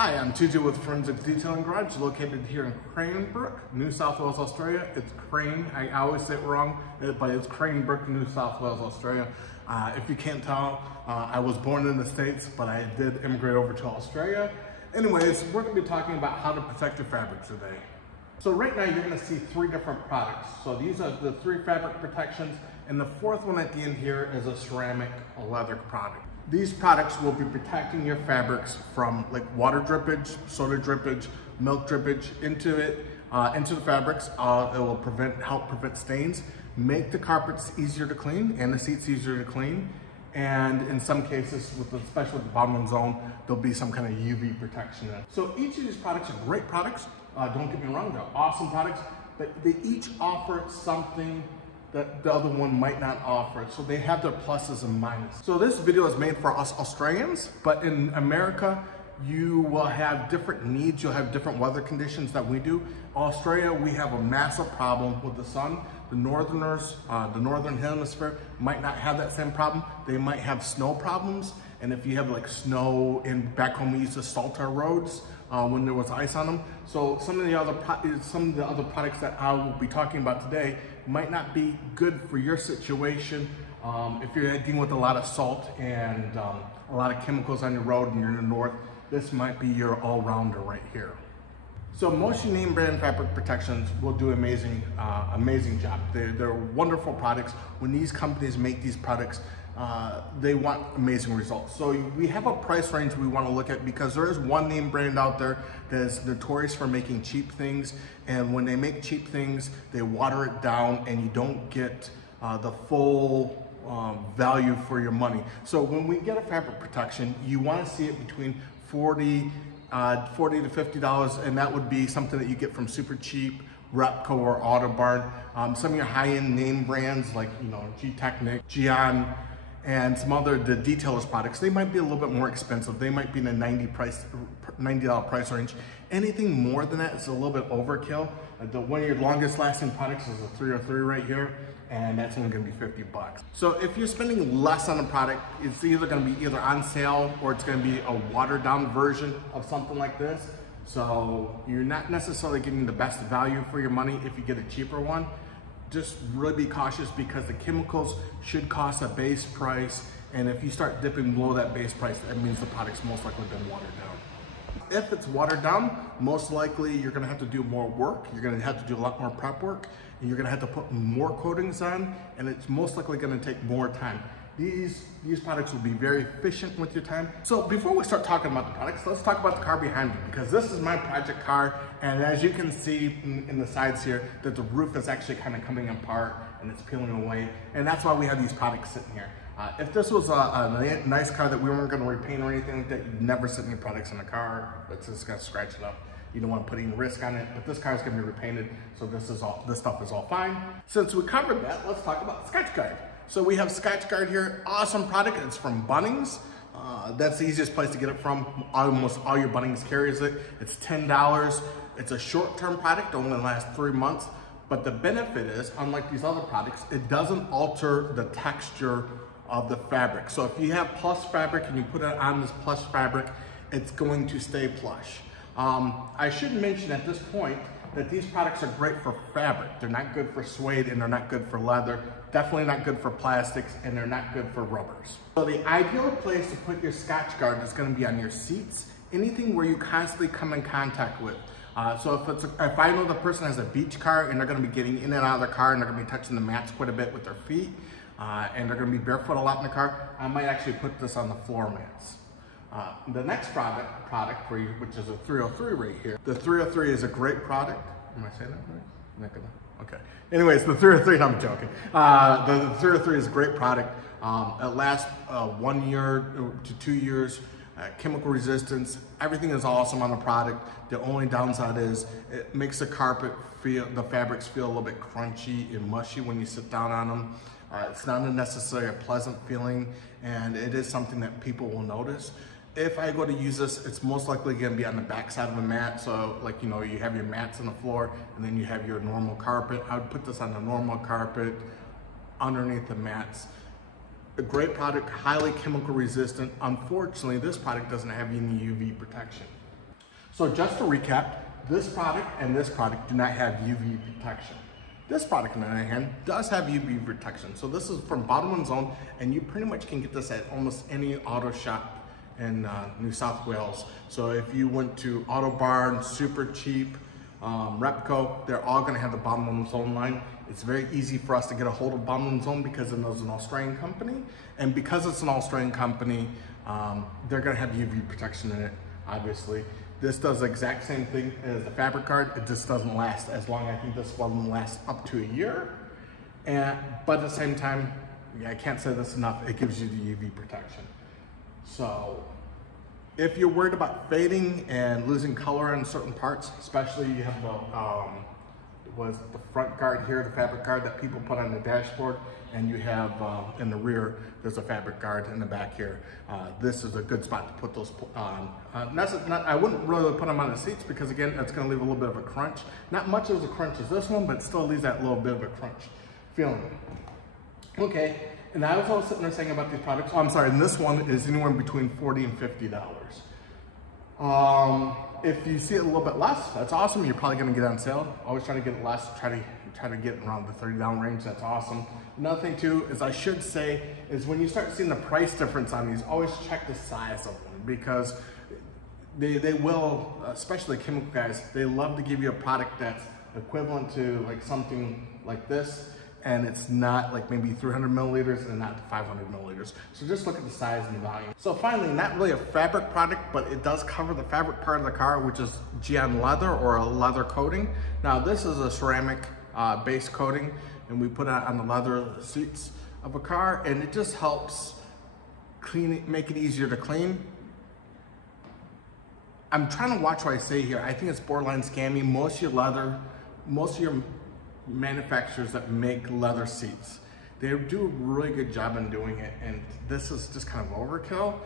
Hi, I'm TJ with Forensics Detailing Garage, located here in Cranebrook, New South Wales, Australia. It's Crane, I always say it wrong, but it's Cranebrook, New South Wales, Australia. If you can't tell, I was born in the States, but I did immigrate over to Australia. Anyways, we're gonna be talking about how to protect your fabric today. So right now you're gonna see three different products. So these are the three fabric protections, and the fourth one at the end here is a ceramic leather product. These products will be protecting your fabrics from like water drippage, soda drippage, milk drippage into the fabrics. It will help prevent stains, make the carpets easier to clean and the seats easier to clean. And in some cases, especially with the bottom zone, there'll be some kind of UV protection in it. So each of these products are great products. Don't get me wrong, they're awesome products, but they each offer something that the other one might not offer. So they have their pluses and minuses. So this video is made for us Australians, but in America, you will have different needs. You'll have different weather conditions that we do. Australia, we have a massive problem with the sun. The northerners, the northern hemisphere might not have that same problem. They might have snow problems. And if you have like snow back home, we used to salt our roads when there was ice on them. So some of the other products that I will be talking about today might not be good for your situation. If you're dealing with a lot of salt and a lot of chemicals on your road and you're in the north, this might be your all-rounder right here. So most name brand fabric protections will do amazing job. They're wonderful products. When these companies make these products, they want amazing results. So we have a price range we want to look at because there is one name brand out there that is notorious for making cheap things. And when they make cheap things, they water it down and you don't get the full value for your money. So when we get a fabric protection, you want to see it between $40 to $50, and that would be something that you get from Supercheap, Repco, or Autobarn. Some of your high-end name brands like G-Technic, Gion, and some other the detailers products, they might be a little bit more expensive. They might be in the $90 price range. Anything more than that is a little bit overkill. One of your longest lasting products is a 303 right here, and that's only gonna be 50 bucks. So if you're spending less on a product, it's either gonna be on sale or it's gonna be a watered down version of something like this. So you're not necessarily getting the best value for your money if you get a cheaper one. Just really be cautious because the chemicals should cost a base price, and if you start dipping below that base price, that means the product's most likely been watered down. If it's watered down, most likely you're gonna have to do more work, you're gonna have to do a lot more prep work, and you're gonna have to put more coatings on, and it's most likely gonna take more time. These products will be very efficient with your time. So before we start talking about the products, let's talk about the car behind me, because this is my project car, and as you can see in the sides here, that the roof is actually kind of coming apart and it's peeling away, and that's why we have these products sitting here. If this was a nice car that we weren't going to repaint or anything like that, you'd never sit any products in the car. It's just going to scratch it up. You don't want to put any risk on it, but this car is going to be repainted, so this stuff is all fine. Since we covered that, let's talk about Scotchgard. So we have Scotchgard here, awesome product. It's from Bunnings. That's the easiest place to get it from. Almost all your Bunnings carries it. It's $10. It's a short-term product, only lasts 3 months. But the benefit is, unlike these other products, it doesn't alter the texture of the fabric. So if you have plush fabric and you put it on this plush fabric, it's going to stay plush. I should mention at this point that these products are great for fabric. They're not good for suede and they're not good for leather. Definitely not good for plastics, and they're not good for rubbers. So the ideal place to put your Scotchgard is gonna be on your seats, anything where you constantly come in contact with. So if I know the person has a beach car and they're gonna be getting in and out of their car and they're gonna be touching the mats quite a bit with their feet, and they're gonna be barefoot a lot in the car, I might actually put this on the floor mats. The next product for you, which is a 303 right here. The 303 is a great product. Am I saying that right? I'm not gonna. Okay. Anyways, the 303, I'm joking. The 303 is a great product. It lasts 1 year to 2 years. Chemical resistance, everything is awesome on the product. The only downside is it makes the fabrics feel a little bit crunchy and mushy when you sit down on them. It's not necessarily a pleasant feeling, and it is something that people will notice. If I go to use this, it's most likely gonna be on the back side of a mat. So like, you have your mats on the floor and then you have your normal carpet. I would put this on the normal carpet underneath the mats. A great product, highly chemical resistant. Unfortunately, this product doesn't have any UV protection. So just to recap, this product and this product do not have UV protection. This product, on the other hand, does have UV protection. So this is from Bottom Zone, and you pretty much can get this at almost any auto shop in New South Wales. So if you went to Auto Barn, Super Cheap, Repco, they're all gonna have the Bottom Zone line. It's very easy for us to get a hold of Bottom Zone because it is an Australian company. And because it's an Australian company, they're gonna have UV protection in it, obviously. This does the exact same thing as the fabric guard. It just doesn't last as long. I think this one lasts up to a year. But at the same time, I can't say this enough, it gives you the UV protection. So if you're worried about fading and losing color on certain parts, especially you have the front guard here, the fabric guard that people put on the dashboard, and you have in the rear, there's a fabric guard in the back here. This is a good spot to put those on. I wouldn't really put them on the seats because again, it's gonna leave a little bit of a crunch. Not much of a crunch as this one, but it still leaves that little bit of a crunch feeling. Okay, and I was sitting there saying about these products, and this one is anywhere between $40 and $50. If you see it a little bit less, that's awesome. You're probably gonna get on sale. Always try to get it less, try to get around the $30 range, that's awesome. Another thing too, is I should say, is when you start seeing the price difference on these, always check the size of them because they will, especially chemical guys, they love to give you a product that's equivalent to like something like this, and it's not like maybe 300 milliliters and not 500 milliliters. So just look at the size and the volume. So finally, not really a fabric product, but it does cover the fabric part of the car, which is Gyeon leather or a leather coating. Now this is a ceramic base coating, and we put it on the leather seats of a car, and it just helps clean it, make it easier to clean. I'm trying to watch what I say here. I think it's borderline scammy. Most of your manufacturers that make leather seats, they do a really good job in doing it, and this is just kind of overkill.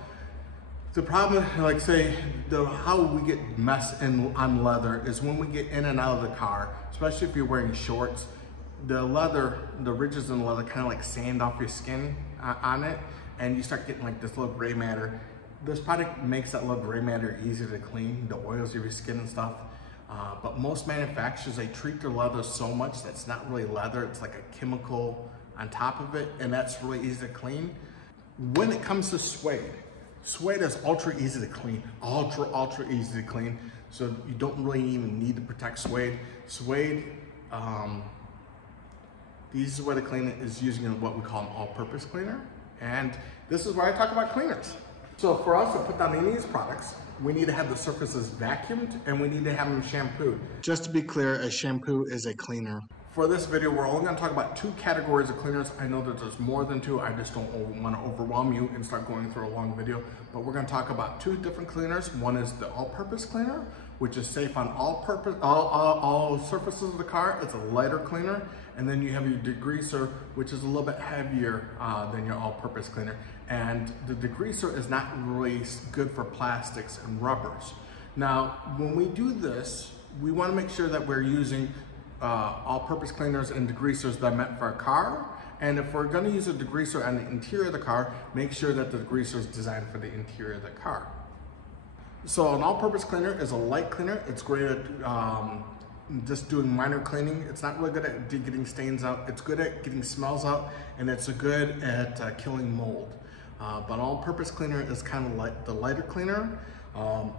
The problem, like say, how we get mess on leather is when we get in and out of the car, especially if you're wearing shorts, the ridges in the leather kind of like sand off your skin on it, and you start getting like this little gray matter. This product makes that little gray matter easier to clean, the oils of your skin and stuff. But most manufacturers, they treat their leather so much that's not really leather, it's like a chemical on top of it, and that's really easy to clean. When it comes to suede is ultra easy to clean, ultra easy to clean, so you don't really even need to protect suede. Suede, the easiest way to clean it is using what we call an all-purpose cleaner, and this is where I talk about cleaners. So for us to put down any of these products, we need to have the surfaces vacuumed and we need to have them shampooed. Just to be clear, a shampoo is a cleaner. For this video, we're only going to talk about 2 categories of cleaners. I know that there's more than 2. I just don't want to overwhelm you and start going through a long video. But we're going to talk about 2 different cleaners. One is the all-purpose cleaner, which is safe on all surfaces of the car. It's a lighter cleaner. And then you have your degreaser, which is a little bit heavier than your all-purpose cleaner. And the degreaser is not really good for plastics and rubbers. Now, when we do this, we want to make sure that we're using all-purpose cleaners and degreasers that are meant for a car. And if we're going to use a degreaser on the interior of the car, make sure that the degreaser is designed for the interior of the car. So an all-purpose cleaner is a light cleaner. It's great at just doing minor cleaning. It's not really good at getting stains out. It's good at getting smells out, and it's good at killing mold. But all-purpose cleaner is kind of like the lighter cleaner.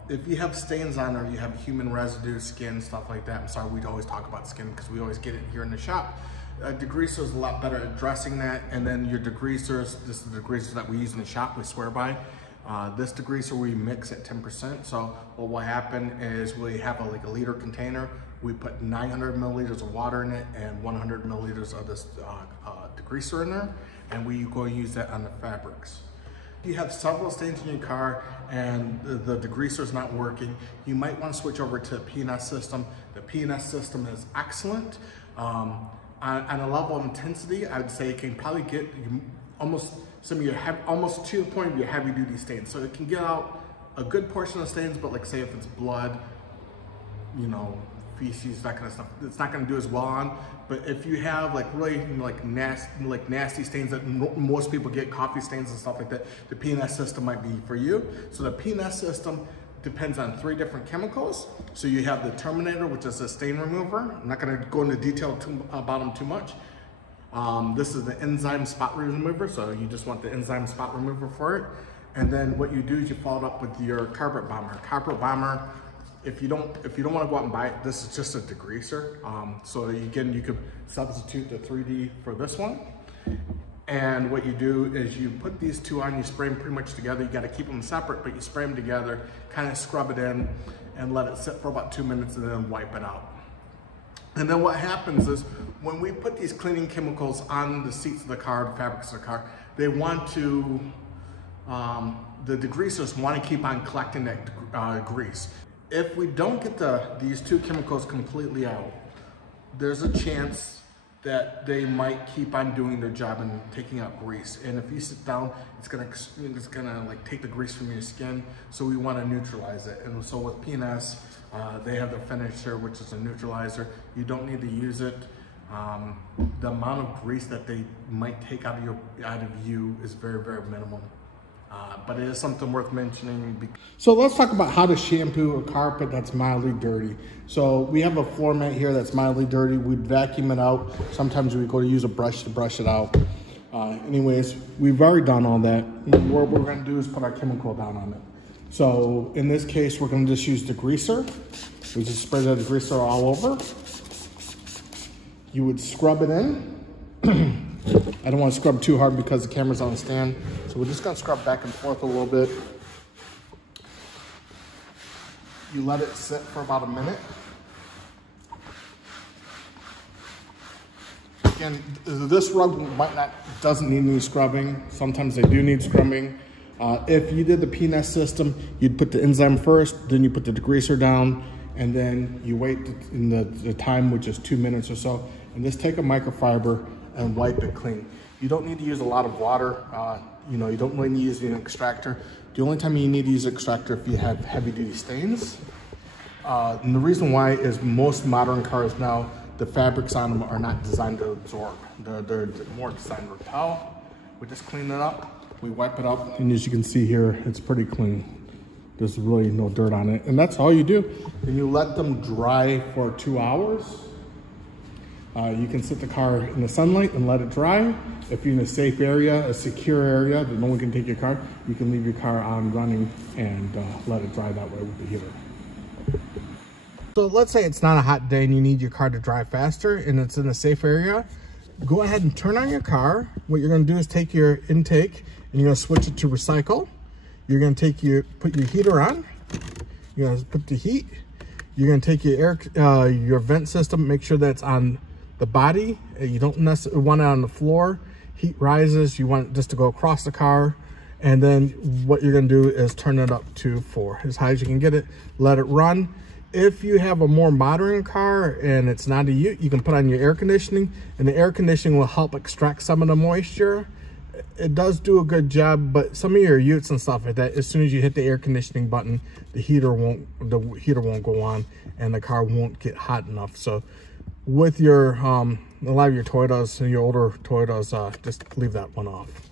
If you have stains on or you have human residue, skin, stuff like that, I'm sorry, we'd always talk about skin because we always get it here in the shop. Degreaser is a lot better at addressing that. And then your degreasers, this is the degreaser that we use in the shop, we swear by. This degreaser we mix at 10%. So what will happen is we have like a liter container. We put 900 milliliters of water in it and 100 milliliters of this degreaser in there. And we go and use that on the fabrics. If you have several stains in your car and the degreaser is not working, you might want to switch over to the P&S system. The P&S system is excellent. On a level of intensity, I would say it can probably get almost to the point of your heavy duty stains. So it can get out a good portion of stains, but like say if it's blood, you know, feces, that kind of stuff, it's not going to do as well on. But if you have like really nasty stains that most people get, coffee stains and stuff like that, the P&S system might be for you. So the P&S system depends on 3 different chemicals. So you have the Terminator, which is a stain remover. I'm not gonna go into detail about them too much. This is the enzyme spot remover, so you just want the enzyme spot remover for it. And then what you do is you follow it up with your Carpet Bomber. Carpet Bomber, if you don't want to go out and buy it, this is just a degreaser. So again, you could substitute the 3D for this one. And what you do is you put these 2 on, you spray them pretty much together. You got to keep them separate, but you spray them together, kind of scrub it in, and let it sit for about 2 minutes, and then wipe it out. And then what happens is when we put these cleaning chemicals on the seats of the car, the fabrics of the car, they want to, the degreasers want to keep on collecting that grease. If we don't get these 2 chemicals completely out, there's a chance that they might keep on doing their job and taking out grease. And if you sit down, it's gonna like take the grease from your skin. So we want to neutralize it. And so with P&S, they have the finisher, which is a neutralizer. You don't need to use it. The amount of grease that they might take out of you is very, very minimal. But it is something worth mentioning. So let's talk about how to shampoo a carpet that's mildly dirty. So we have a floor mat here that's mildly dirty. We'd vacuum it out. Sometimes we go to use a brush to brush it out. Anyways, we've already done all that. What we're gonna do is put our chemical down on it. So in this case, we're gonna just use degreaser. We just spray the degreaser all over. You would scrub it in. I don't want to scrub too hard because the camera's on the stand. So we're just gonna scrub back and forth a little bit. You let it sit for about a minute. Again, this rug doesn't need any scrubbing. Sometimes they do need scrubbing. If you did the P&S system, you'd put the enzyme first, then you put the degreaser down, and then you wait in the time, which is 2 minutes or so, and just take a microfiber and wipe it clean. You don't need to use a lot of water. You don't really need to use an extractor. The only time you need to use an extractor if you have heavy duty stains. And the reason why is most modern cars now, the fabrics on them are not designed to absorb. They're more designed to repel. We just clean it up, we wipe it up, and as you can see here, it's pretty clean. There's really no dirt on it. And that's all you do. And you let them dry for 2 hours. You can sit the car in the sunlight and let it dry. If you're in a safe area, a secure area that no one can take your car, you can leave your car on running and let it dry that way with the heater. So let's say it's not a hot day and you need your car to dry faster and it's in a safe area. Go ahead and turn on your car. What you're gonna do is take your intake and you're gonna switch it to recycle. You're gonna put your heater on. You're gonna put the heat. You're gonna take your vent system, make sure that's on the body. You don't necessarily want it on the floor. Heat rises, you want it just to go across the car. And then what you're gonna do is turn it up to 4, as high as you can get it, let it run. If you have a more modern car and it's not a ute, you can put on your air conditioning, and the air conditioning will help extract some of the moisture. It does do a good job, but some of your utes and stuff like that, as soon as you hit the air conditioning button, the heater won't go on and the car won't get hot enough. So with your a lot of your Toyotas and your older Toyotas, just leave that one off.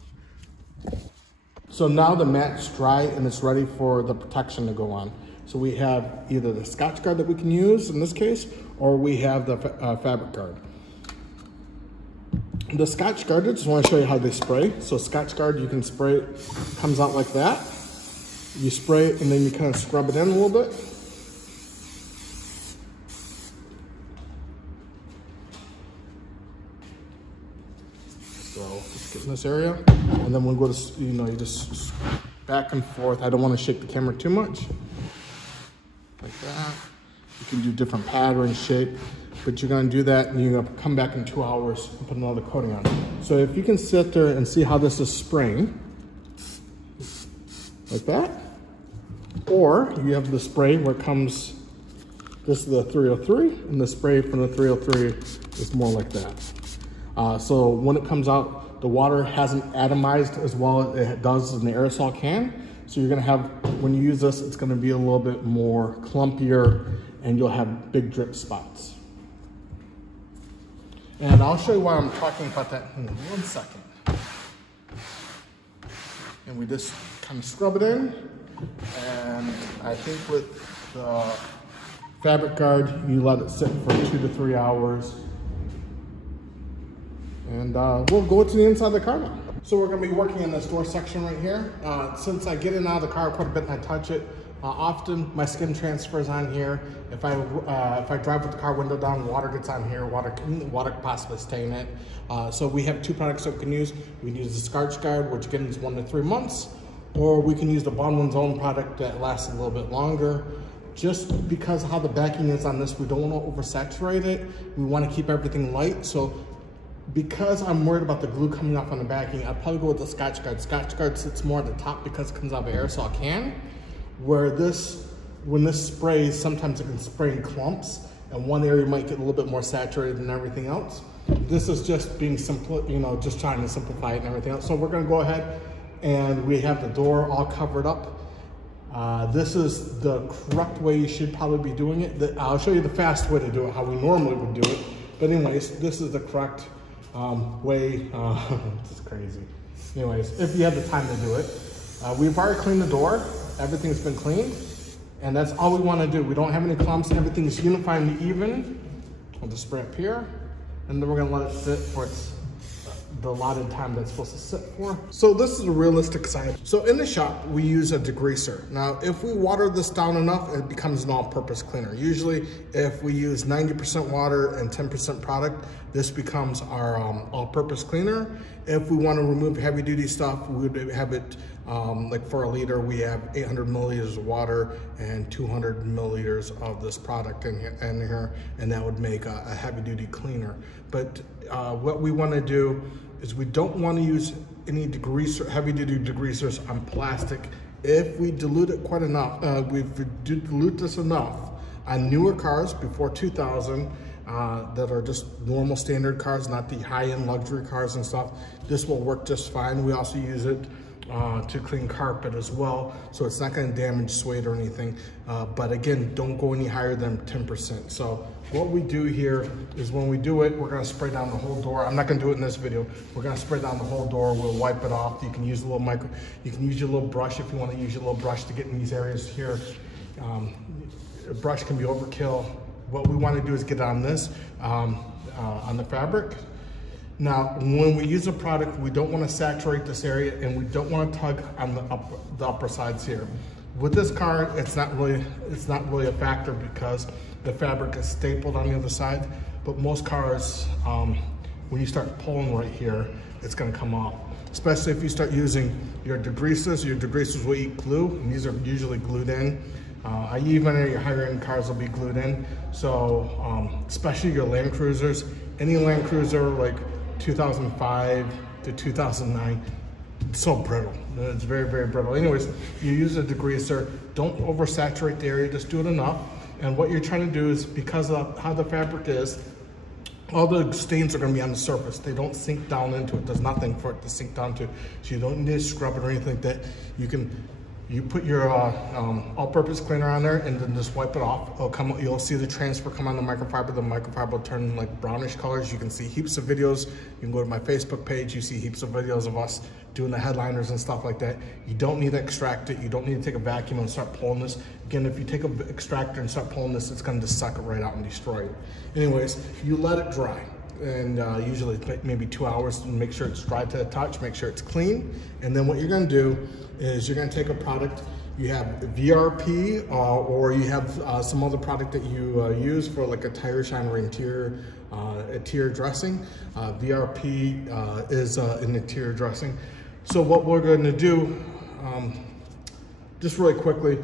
So now the mat's dry and it's ready for the protection to go on. So we have either the Scotch Guard that we can use in this case, or we have the Fabric Guard. The Scotch Guard, I just want to show you how they spray. So Scotch Guard, you can spray it, comes out like that. You spray it and then you kind of scrub it in a little bit. So just get in this area, and then we'll go to, you just back and forth. I don't want to shake the camera too much. Like that. You can do different pattern, shape, but you're gonna do that and you're gonna come back in 2 hours and put another coating on. So if you can sit there and see how this is spraying, like that, or you have the spray where it comes, this is the 303, and the spray from the 303 is more like that. So when it comes out, the water hasn't atomized as well as it does in the aerosol can. So you're gonna have, when you use this, it's gonna be a little bit more clumpier and you'll have big drip spots. And I'll show you why I'm talking about that in 1 second. And we just kind of scrub it in. And I think with the fabric guard, you let it sit for 2 to 3 hours. And we'll go to the inside of the car now. So we're gonna be working in this door section right here. Since I get in and out of the car quite a bit and I touch it, often my skin transfers on here. If I drive with the car window down, water gets on here, water can possibly stain it. So we have 2 products that we can use. We can use the Scratch Guard, which again is 1 to 3 months, or we can use the Baldwin's own product that lasts a little bit longer. Just because of how the backing is on this, we don't want to oversaturate it. We want to keep everything light. So because I'm worried about the glue coming off on the backing, I'd probably go with the Scratch Guard. Scratch Guard sits more at the top because it comes out of an aerosol can. Where when this sprays, sometimes it can spray in clumps, and one area might get a little bit more saturated than everything else. This is just being simple, you know, just trying to simplify it and everything else. So we're gonna go ahead and we have the door all covered up. This is the correct way you should probably be doing it. I'll show you the fast way to do it, how we normally would do it. But anyways, this is the correct way. This is crazy. Anyways, if you have the time to do it. We've already cleaned the door. Everything's been cleaned. And that's all we want to do. We don't have any clumps. Everything's uniformly even. I'll just spray up here. And then we're going to let it sit for the allotted time that's supposed to sit for. So this is a realistic side. So in the shop, we use a degreaser. Now, if we water this down enough, it becomes an all-purpose cleaner. Usually, if we use 90% water and 10% product, this becomes our all-purpose cleaner. If we want to remove heavy-duty stuff, we would have it, like for a liter, we have 800 milliliters of water and 200 milliliters of this product in here, and that would make a heavy-duty cleaner. But what we want to do is we don't want to use any degreaser, heavy-duty degreasers on plastic. If we dilute it quite enough, we dilute this enough on newer cars before 2000, that are just normal standard cars, not the high-end luxury cars and stuff, this will work just fine. We also use it to clean carpet as well, so it's not going to damage suede or anything. But again, don't go any higher than 10%. So what we do here is when we do it, we're going to spray down the whole door. I'm not going to do it in this video. We're going to spray down the whole door. We'll wipe it off. You can use a little you can use your little brush if you want to use your little brush to get in these areas here. A brush can be overkill. What we want to do is get on this, on the fabric. Now, when we use a product, we don't want to saturate this area, and we don't want to tug on the upper sides here. With this car, it's not really a factor because the fabric is stapled on the other side. But most cars, when you start pulling right here, it's going to come off. Especially if you start using your degreasers. Your degreasers will eat glue, and these are usually glued in. Even your higher end cars will be glued in. So, especially your Land Cruisers, any Land Cruiser like 2005 to 2009, it's so brittle. It's very, very brittle. Anyways, you use a degreaser, don't oversaturate the area, just do it enough. And what you're trying to do is, because of how the fabric is, all the stains are going to be on the surface. They don't sink down into it. There's nothing for it to sink down to. So you don't need to scrub it or anything like that. You put your all-purpose cleaner on there and then just wipe it off. You'll see the transfer come on the microfiber. The microfiber will turn like brownish colors. You can see heaps of videos. You can go to my Facebook page. You see heaps of videos of us doing the headliners and stuff like that. You don't need to extract it. You don't need to take a vacuum and start pulling this. Again, if you take an extractor and start pulling this, it's going to just suck it right out and destroy it. Anyways, you let it dry. And usually maybe 2 hours to make sure it's dry to the touch, make sure it's clean. And then what you're going to do is you're going to take a product. You have VRP or you have some other product that you use for like a tire shine or interior dressing. VRP is an interior dressing. So what we're going to do, just really quickly,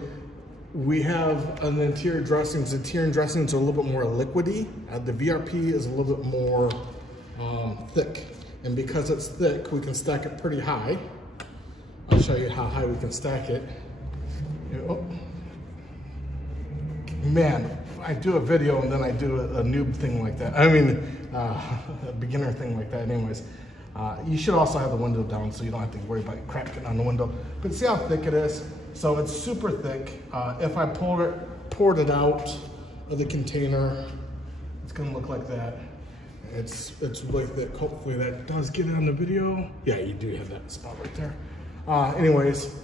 we have an interior dressings. Interior dressings are a little bit more liquidy. The VRP is a little bit more thick. And because it's thick, we can stack it pretty high. I'll show you how high we can stack it. Oh. Man, I do a video and then I do a noob thing like that. I mean, a beginner thing like that anyways. You should also have the window down so you don't have to worry about crap getting on the window. But see how thick it is? So it's super thick. If I poured it out of the container, it's gonna look like that. It's really thick. Hopefully that does get it on the video. Yeah, you do have that spot right there. Anyways,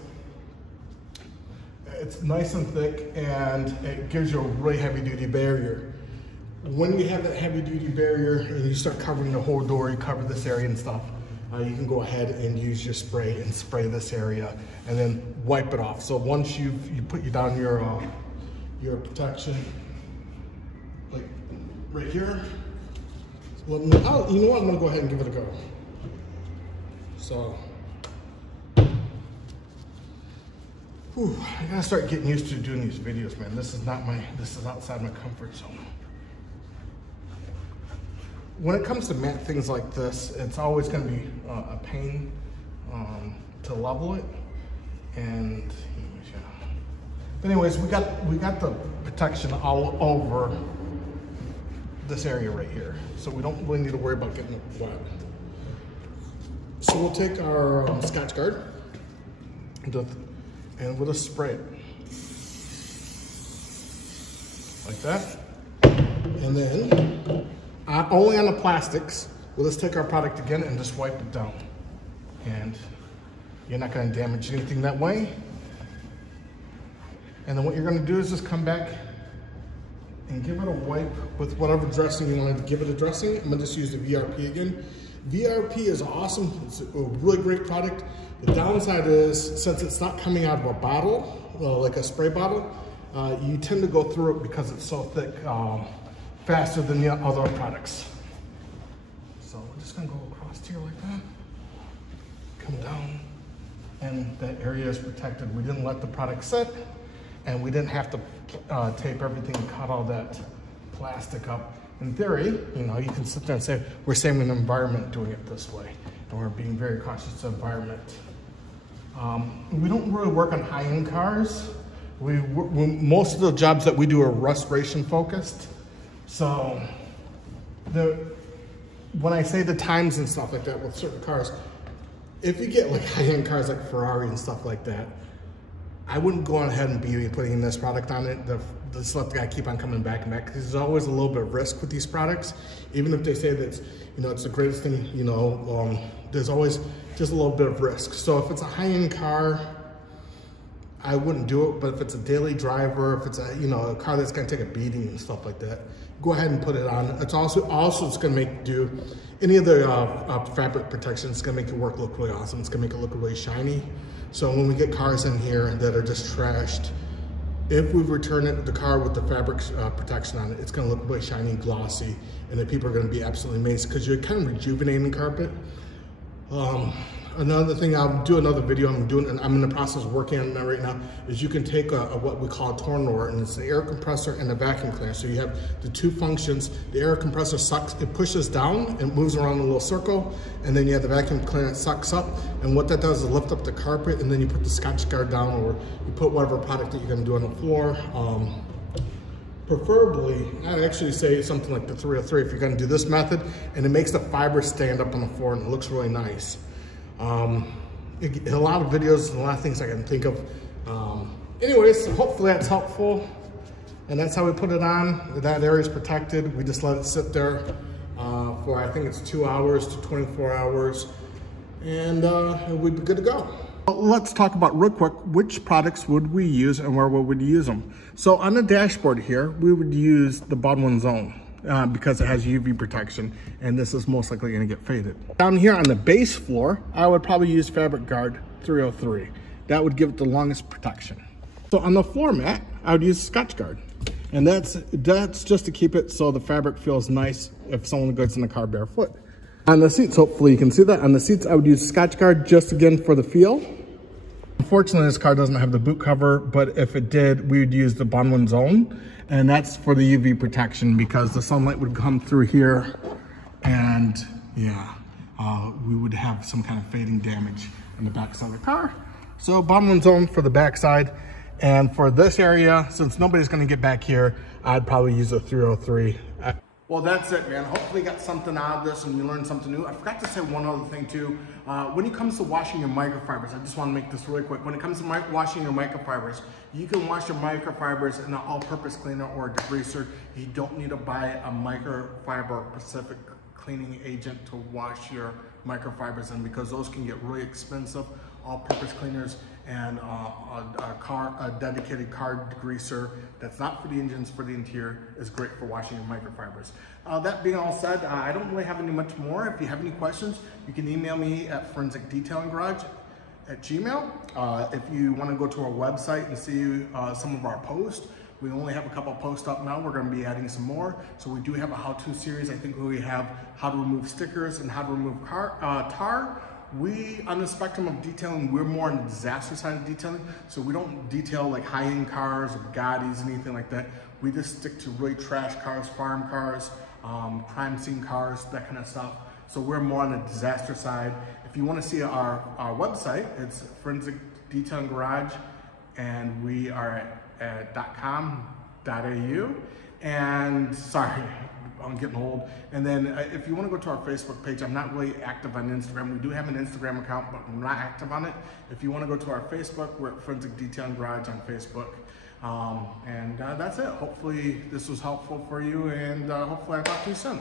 It's nice and thick, and it gives you a really heavy-duty barrier. When you have that heavy-duty barrier and you start covering the whole door, you cover this area and stuff, you can go ahead and use your spray and spray this area and then wipe it off. So once you put down your protection, like right here, well, you know what, I'm gonna go ahead and give it a go. So, I gotta start getting used to doing these videos, man. This is outside my comfort zone. When it comes to matte things like this, it's always going to be a pain to level it. And but anyways, we got the protection all over this area right here, so we don't really need to worry about getting it wet. So we'll take our Scotchgard and we'll just spray it like that, and then. Only on the plastics, we'll just take our product again and just wipe it down. And you're not going to damage anything that way. And then what you're going to do is just come back and give it a wipe with whatever dressing you want to give it a dressing. I'm going to just use the VRP again. VRP is awesome. It's a really great product. The downside is, since it's not coming out of a bottle, like a spray bottle, you tend to go through it because it's so thick. Faster than the other products. So we're just gonna go across here like that, come down, and that area is protected. We didn't let the product sit, and we didn't have to tape everything and cut all that plastic up. In theory, you can sit there and say, we're saving the environment doing it this way, and we're being very cautious of the environment. We don't really work on high-end cars. Most of the jobs that we do are restoration focused. So, when I say the times and stuff like that with certain cars, if you get like high-end cars like Ferrari and stuff like that, I wouldn't go on ahead and be putting this product on it. Just let the guy keep on coming back and back, because there's always a little bit of risk with these products. Even if they say that it's the greatest thing, there's always just a little bit of risk. So if it's a high-end car, I wouldn't do it. But if it's a daily driver, if it's a car that's gonna take a beating and stuff like that, go ahead and put it on. It's also it's gonna do any of the fabric protection. It's gonna make your work look really awesome. It's gonna make it look really shiny. So when we get cars in here that are just trashed, if we return the car with the fabric protection on it, it's gonna look really shiny, glossy, and then people are gonna be absolutely amazed because you're kind of rejuvenating the carpet. Another thing, I'll do another video I'm doing, and I'm in the process of working on that right now, is you can take what we call a Tornor, and it's an air compressor and a vacuum cleaner. So you have the two functions. The air compressor sucks, it pushes down and moves around in a little circle, and then you have the vacuum cleaner that sucks up, and what that does is lift up the carpet, and then you put the Scotchgard down, or you put whatever product that you're gonna do on the floor. Preferably, I'd actually say something like the 303 if you're gonna do this method, and it makes the fiber stand up on the floor and it looks really nice. A lot of videos and a lot of things I can think of. Anyways, hopefully that's helpful. And that's how we put it on. That area is protected. We just let it sit there for, I think it's 2 hours to 24 hours. And we'd be good to go. Well, let's talk about real quick, which products would we use and where would we use them? So on the dashboard here, we would use the Baldwin Zone. Because it has UV protection, and this is most likely going to get faded. Down here on the base floor, I would probably use Fabric Guard 303. That would give it the longest protection. So on the floor mat, I would use Scotchgard, and that's just to keep it so the fabric feels nice if someone gets in the car barefoot. On the seats, hopefully you can see that. On the seats, I would use Scotchgard just again for the feel. Unfortunately, this car doesn't have the boot cover, but if it did, we would use the Baldwin Zone. And that's for the UV protection, because the sunlight would come through here, and we would have some kind of fading damage in the back side of the car. So Baldwin Zone for the back side. And for this area, since nobody's gonna get back here, I'd probably use a 303. Well, that's it, man. Hopefully you got something out of this and you learned something new. I forgot to say one other thing too. When it comes to washing your microfibers, I just want to make this really quick. When it comes to washing your microfibers, you can wash your microfibers in an all-purpose cleaner or a degreaser. You don't need to buy a microfiber specific cleaning agent to wash your microfibers in, because those can get really expensive. All-purpose cleaners and a dedicated car degreaser that's not for the engines, for the interior, is great for washing your microfibers. That being all said, I don't really have any much more. If you have any questions, you can email me at forensicdetailinggarage@gmail. If you want to go to our website and see some of our posts, we only have a couple of posts up now. We're going to be adding some more. So we do have a how-to series. I think we have how to remove stickers and how to remove tar. We, on the spectrum of detailing, we're more on the disaster side of detailing. So we don't detail like high-end cars or Bugattis, anything like that. We just stick to really trash cars, farm cars, crime scene cars, that kind of stuff. So we're more on the disaster side. If you want to see our website, it's Forensic Detailing Garage, and we are at .com.au. And sorry, I'm getting old. And then if you want to go to our Facebook page, I'm not really active on Instagram. We do have an Instagram account, but I'm not active on it. If you want to go to our Facebook, we're at Forensic Detailing Garage on Facebook. And that's it. Hopefully this was helpful for you, and hopefully I'll talk to you soon.